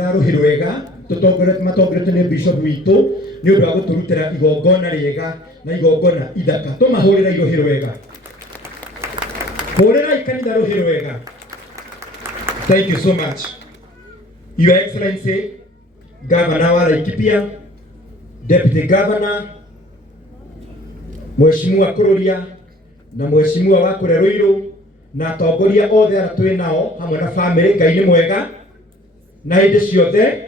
iraruhirwega matongoretio nĩ bishop witũ nĩ ũndũ wa gũtũrutĩra igongona rĩega na igongona ithaka. Tũmahũrĩra irohĩ rwega. Hũrĩrai kanitha rũhĩ rwega. Thank you so much. Your Excellency, Governor wa Laikipia, Deputy Governor, Mheshimiwa Kururia na Mheshimiwa wa kũrĩa Ruiru na atongoria othe arĩa twĩ nao hamwe na family. Ngai nĩ mwega na hĩndĩ ciothe.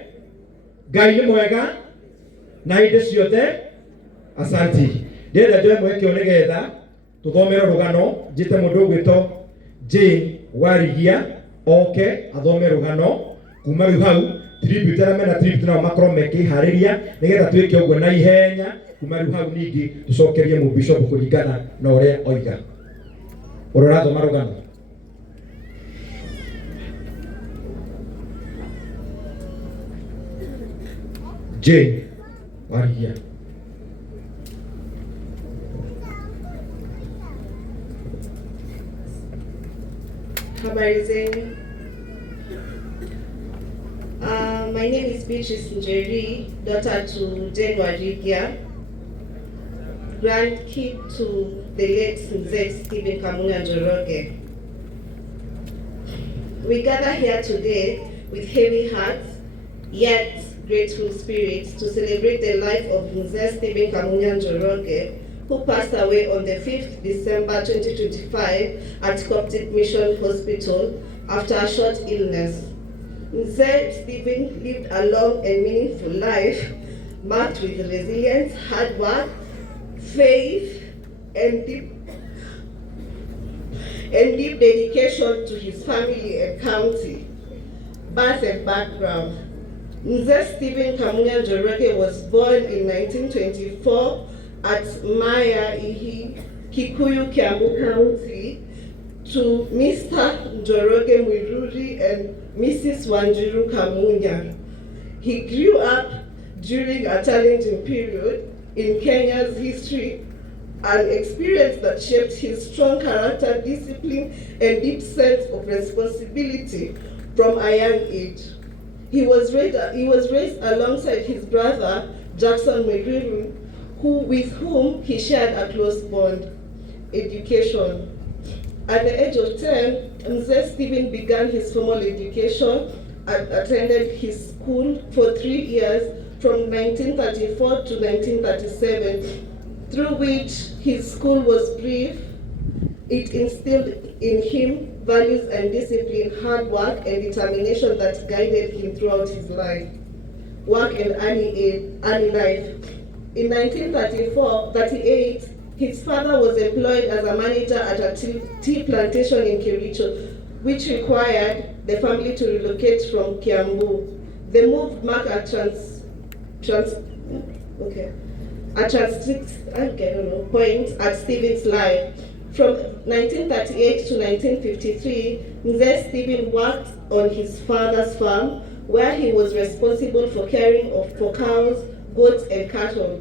Ngai nĩ mwega na hĩndĩ ciothe. Asanti. Ndĩrenda njoe mweke nĩgetha tũthomere rũgano. Njĩte mũndũ ũgwĩtwo Jane Warigia oke athome rũgano. Kuma rĩu hau tribute arĩa mena tribute nao makorwo mekĩharĩria nĩgetha twĩke ũguo na ihenya. Kuma rĩu hau ningĩ tũcokerie mũbishop kũringana na ũrĩa oiga. Ũrora thoma rũgano. Jane Warigia. Habari zenu. My name is Beatrice Njeri, daughter to Jane Warigia, grandkid to the late Mzee Stephen Kamunya Njoroge. We gather here today with heavy hearts, yet grateful spirits, to celebrate the life of Mzee Stephen Kamunya Njoroge, who passed away on the 5th December 2025 at Coptic Mission Hospital after a short illness. Mzee Stephen lived a long and meaningful life marked with resilience, hard work, faith, and deep dedication to his family and county. Birth and background. Mzee Stephen Kamunya Njoroge was born in 1924 at Maya Ihi, Kikuyu, Kiambu County, to Mr. Njoroge Mwiruri and Mrs. Wanjiru Kamunya. He grew up during a challenging period in Kenya's history, an experience that shaped his strong character, discipline, and deep sense of responsibility from a young age. He was raised alongside his brother, Jackson Mwiruri, with whom he shared a close bond. Education. At the age of 10, Mzee Stephen began his formal education and attended his school for 3 years from 1934 to 1937, through which his school was brief. It instilled in him values and discipline, hard work, and determination that guided him throughout his life. Work and early life. In 1938, his father was employed as a manager at a tea plantation in Kairitu, which required the family to relocate from Kiambu. The move marked a point at Stephen's life. From 1938 to 1953, Mzee Stephen worked on his father's farm, where he was responsible for caring for cows, goats, and cattle.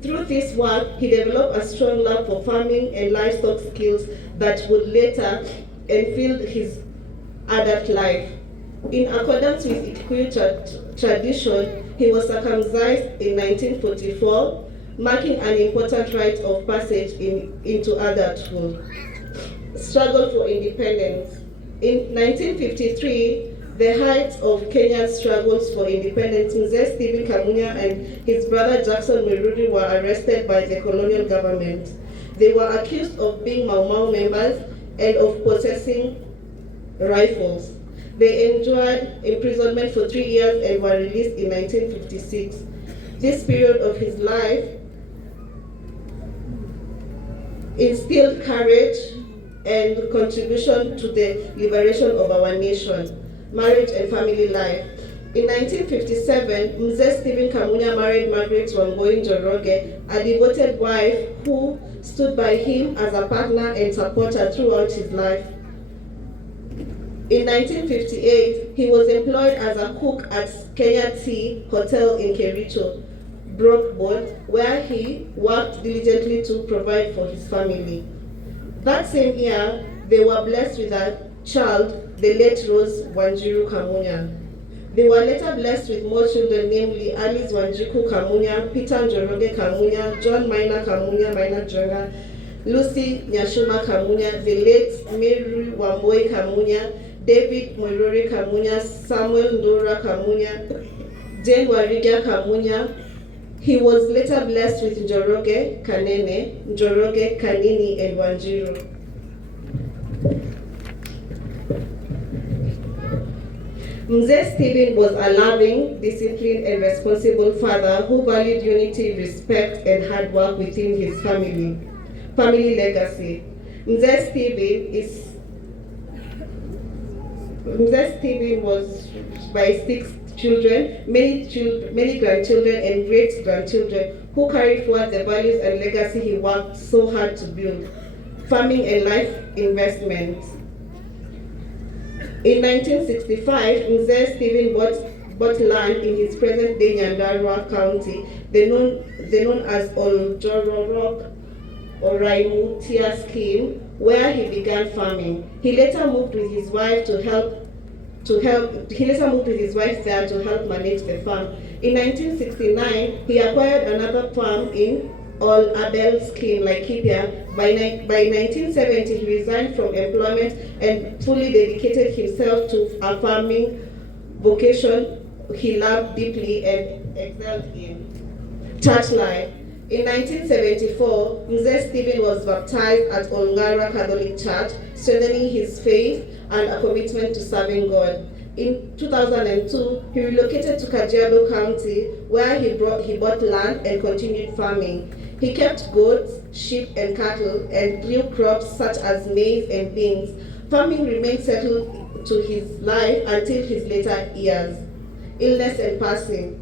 Through this work, he developed a strong love for farming and livestock skills that would later enfill his adult life. In accordance with Kikuyu tradition, he was circumcised in 1944, marking an important rite of passage into adulthood. Struggle for independence. In 1953, the height of Kenya's struggles for independence, Mzee Stephen Kamunya and his brother Jackson Mwiruri were arrested by the colonial government. They were accused of being Mau Mau members and of possessing rifles. They endured imprisonment for 3 years and were released in 1956. This period of his life instilled courage and contribution to the liberation of our nation. Marriage and family life. In 1957, Mzee Stephen Kamunya married Margaret Wangoi Njoroge, a devoted wife who stood by him as a partner and supporter throughout his life. In 1958, he was employed as a cook at Kenya Tea Hotel in Kairitu, Brockboard, where he worked diligently to provide for his family. That same year, they were blessed with a child, the late Rose Wanjiru Kamunya. They were later blessed with more children, namely Alice Wanjiku Kamunya, Peter Njoroge Kamunya, John Maina Kamunya, Maina Njenga, Lucy Nyashuma Kamunya, the late Mary Wamboi Kamunya, David Moirori Kamunya, Samuel Ndora Kamunya, Jane Wariga Kamunya. He was later blessed with Njoroge Kanene, Njoroge Kanini, and Wanjiru. Mzee Stephen was a loving, disciplined, and responsible father who valued unity, respect, and hard work within his family legacy. Mzee Stephen was by 6 children, many grandchildren, and great-grandchildren who carried forward the values and legacy he worked so hard to build, farming and life investment. In 1965, Mzee Stephen bought land in his present-day Nyandarua County, the known as Oljororok or Raimutia scheme, where he began farming. He later moved with his wife there to help manage the farm. In 1969, he acquired another farm in Ol Abel scheme, Laikipia. By 1970, he resigned from employment and fully dedicated himself to a farming vocation he loved deeply and excelled in. Church life. In 1974, Mzee Stephen was baptized at Ongara Catholic Church, strengthening his faith and a commitment to serving God. In 2002, he relocated to Kajiado County, where he bought land and continued farming. He kept goats, sheep, and cattle, and grew crops such as maize and beans. Farming remained settled to his life until his later years. Illness and passing.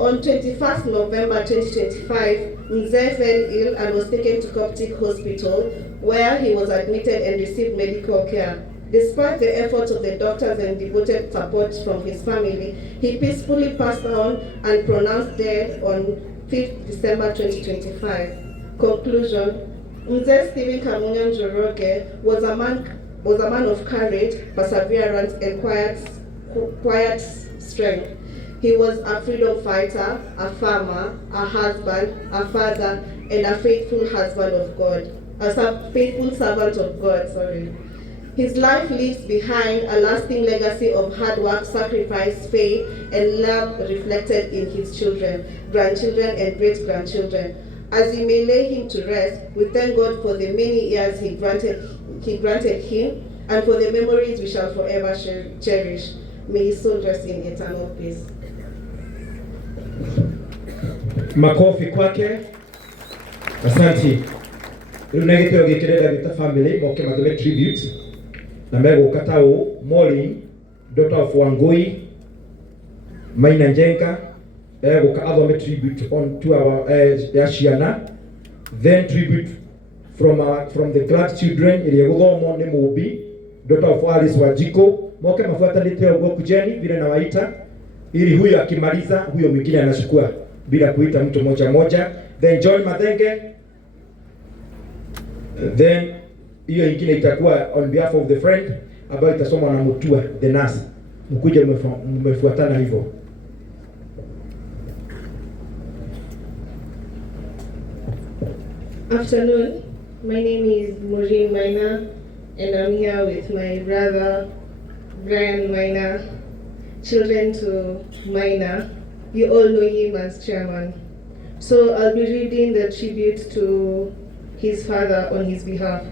On 21st November 2025, Mzee fell ill and was taken to Coptic Hospital, where he was admitted and received medical care. Despite the efforts of the doctors and devoted support from his family, he peacefully passed on and pronounced dead on 5th December 2025. Conclusion. Mzee Stephen Kamunya Njoroge was a man of courage, perseverance, and quiet strength. He was a freedom fighter, a farmer, a husband, a father, and a faithful servant of God. His life leaves behind a lasting legacy of hard work, sacrifice, faith, and love reflected in his children, grandchildren, and great-grandchildren. As we may lay him to rest, we thank God for the many years he granted him, and for the memories we shall forever cherish. May his soul rest in eternal peace. Makofi kwake. Asante. Runagiteo gikireda gita family moke mathome tribute. Na mego katao Molly, daughter of Wangui, Maina Njenga, go ka athome tribute on to our Yashiana. Then tribute from the glad children ile guthomo ni Mubi, daughter of Alice Wajiko, moke mafuatanite ugo kujeni vile na waita ili huyo akimaliza huyo mwingine anachukua bila kuita mtu moja. Then John Mathenge, then hiyo ingine itakuwa on behalf of the friend ambayo itasomwa na Mutua the nurse. Mkuje mmefuatana hivyo. Afternoon. My name is Maureen Maina, and I'm here with my brother Brian Maina, children to Maina. You all know him as chairman. So I'll be reading the tribute to his father on his behalf.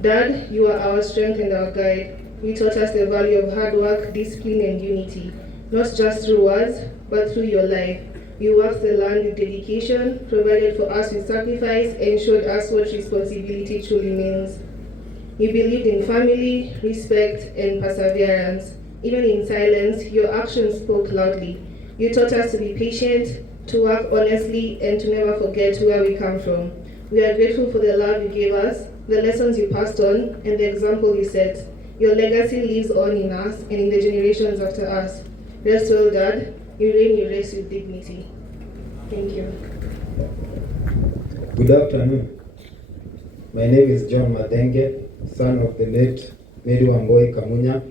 Dad, you are our strength and our guide. You taught us the value of hard work, discipline, and unity, not just through words, but through your life. You worked the land with dedication, provided for us with sacrifice, and showed us what responsibility truly means. You believed in family, respect, and perseverance. Even in silence, your actions spoke loudly. You taught us to be patient, to work honestly, and to never forget where we come from. We are grateful for the love you gave us, the lessons you passed on, and the example you set. Your legacy lives on in us and in the generations after us. Rest well, Dad. You reign, you rest with dignity. Thank you. Good afternoon. My name is John Mathenge, son of the late Mary Wamboi Kamunya,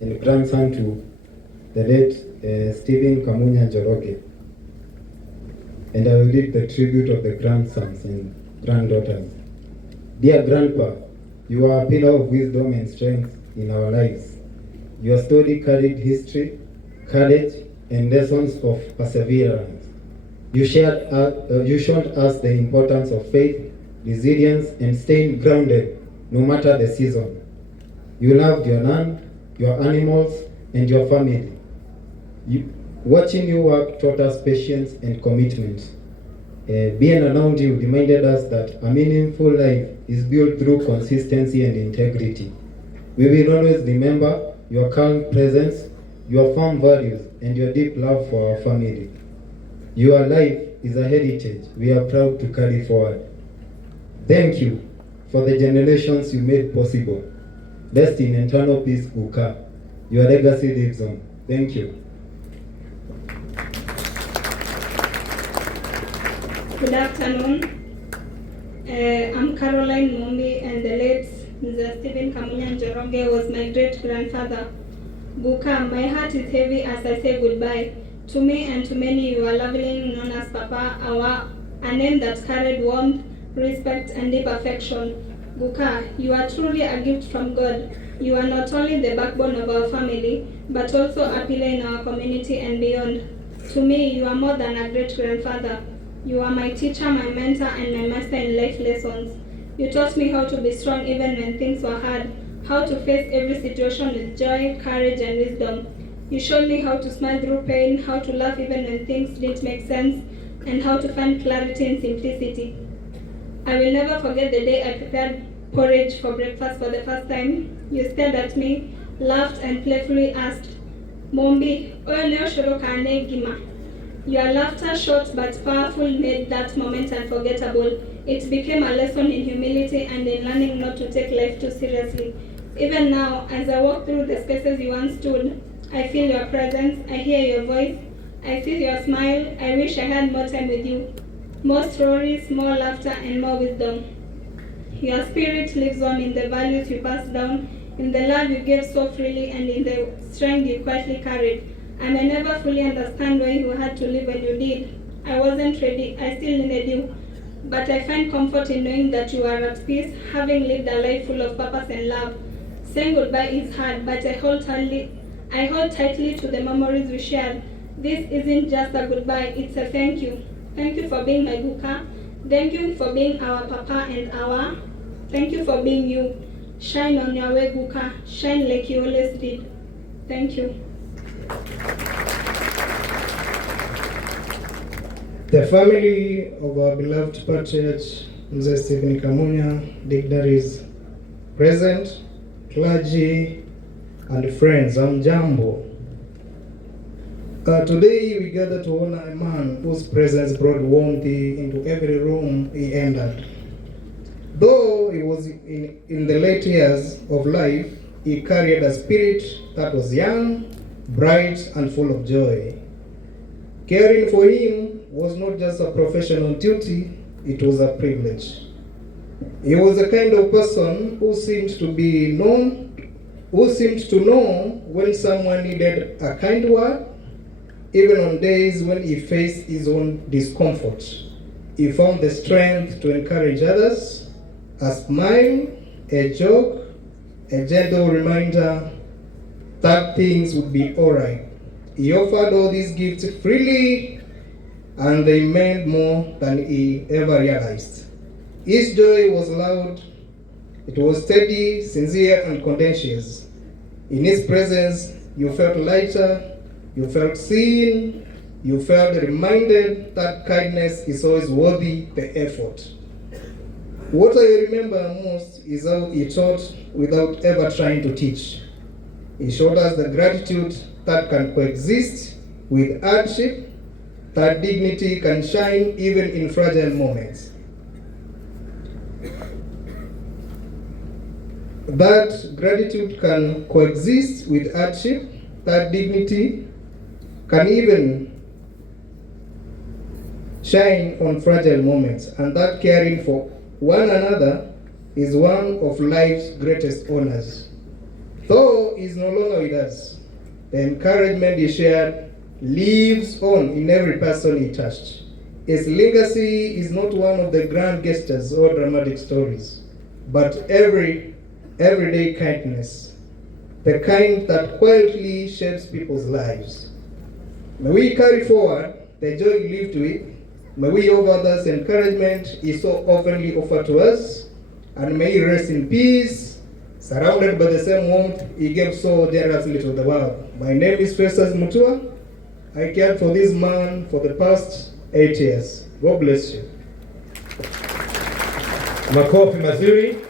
and grandson to the late Stephen Kamunya Njoroge. And I will read the tribute of the grandsons and granddaughters. Dear Grandpa, you are a pillar of wisdom and strength in our lives. Your story carried history, courage, and lessons of perseverance. You showed us the importance of faith, resilience, and staying grounded no matter the season. You loved your land, your animals, and your family. Watching you work taught us patience and commitment. Being around you reminded us that a meaningful life is built through consistency and integrity. We will always remember your calm presence, your firm values, and your deep love for our family. Your life is a heritage we are proud to carry forward. Thank you for the generations you made possible. Rest in eternal peace, Gaka. Your legacy lives on. Thank you. Good afternoon. I'm Caroline Mombi, and the late Mr. Stephen Kamunya Njoroge was my great-grandfather. Gaka, my heart is heavy as I say goodbye. To me and to many, you are lovingly known as Papa, a name that carried warmth, respect, and deep affection. Gaka, you are truly a gift from God. You are not only the backbone of our family, but also a pillar in our community and beyond. To me, you are more than a great-grandfather. You are my teacher, my mentor, and my master in life lessons. You taught me how to be strong even when things were hard, how to face every situation with joy, courage, and wisdom. You showed me how to smile through pain, how to laugh even when things didn't make sense, and how to find clarity in simplicity. I will never forget the day I prepared porridge for breakfast for the first time. You stared at me, laughed, and playfully asked, "Mombi, oyo leo shoroka ane gima." Your laughter, short but powerful, made that moment unforgettable. It became a lesson in humility and in learning not to take life too seriously. Even now, as I walk through the spaces you once stood, I feel your presence, I hear your voice, I see your smile. I wish I had more time with you. More stories, more laughter, and more wisdom. Your spirit lives on in the values you passed down, in the love you gave so freely, and in the strength you quietly carried. I may never fully understand why you had to leave when you did. I wasn't ready, I still needed you. But I find comfort in knowing that you are at peace, having lived a life full of purpose and love. Saying goodbye is hard, but I hold tightly to the memories we shared. This isn't just a goodbye, it's a thank you. Thank you for being my Gaka. Thank you for being our Papa and our. Thank you for being you. Shine on your way, Gaka. Shine like you always did. Thank you. The family of our beloved patriarch, Mzee Stephen Kamunya, dignitaries present, clergy, and friends, Amjambo. Today we gather to honor a man whose presence brought warmth into every room he entered. Though he was in the late years of life, he carried a spirit that was young, bright, and full of joy. Caring for him was not just a professional duty, it was a privilege. He was the kind of person who seemed to know when someone needed a kind word, even on days when he faced his own discomfort. He found the strength to encourage others, a smile, a joke, a gentle reminder that things would be all right. He offered all these gifts freely, and they meant more than he ever realized. His joy was loud, it was steady, sincere, and contagious. In his presence, you felt lighter, you felt seen, you felt reminded that kindness is always worthy the effort. What I remember most is how he taught without ever trying to teach. He showed us the gratitude that can coexist with hardship, that dignity can shine even in fragile moments. That gratitude can coexist with hardship, that dignity can even shine on fragile moments, and that caring for one another is one of life's greatest honors. Though he is no longer with us, the encouragement he shared lives on in every person he touched. His legacy is not one of the grand gestures or dramatic stories, but everyday kindness, the kind that quietly shapes people's lives. May we carry forward the joy he lived with. May we offer others encouragement he so oftenly offered to us, and may he rest in peace, surrounded by the same warmth he gave so generously to the world. My name is Festus Mutua. I cared for this man for the past 8 years. God bless you. Makofi mazuri.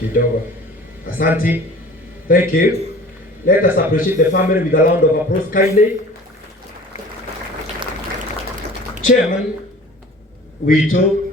Kidogo. Asante. Thank you. Let us appreciate the family with a round of applause kindly. Chairman Wito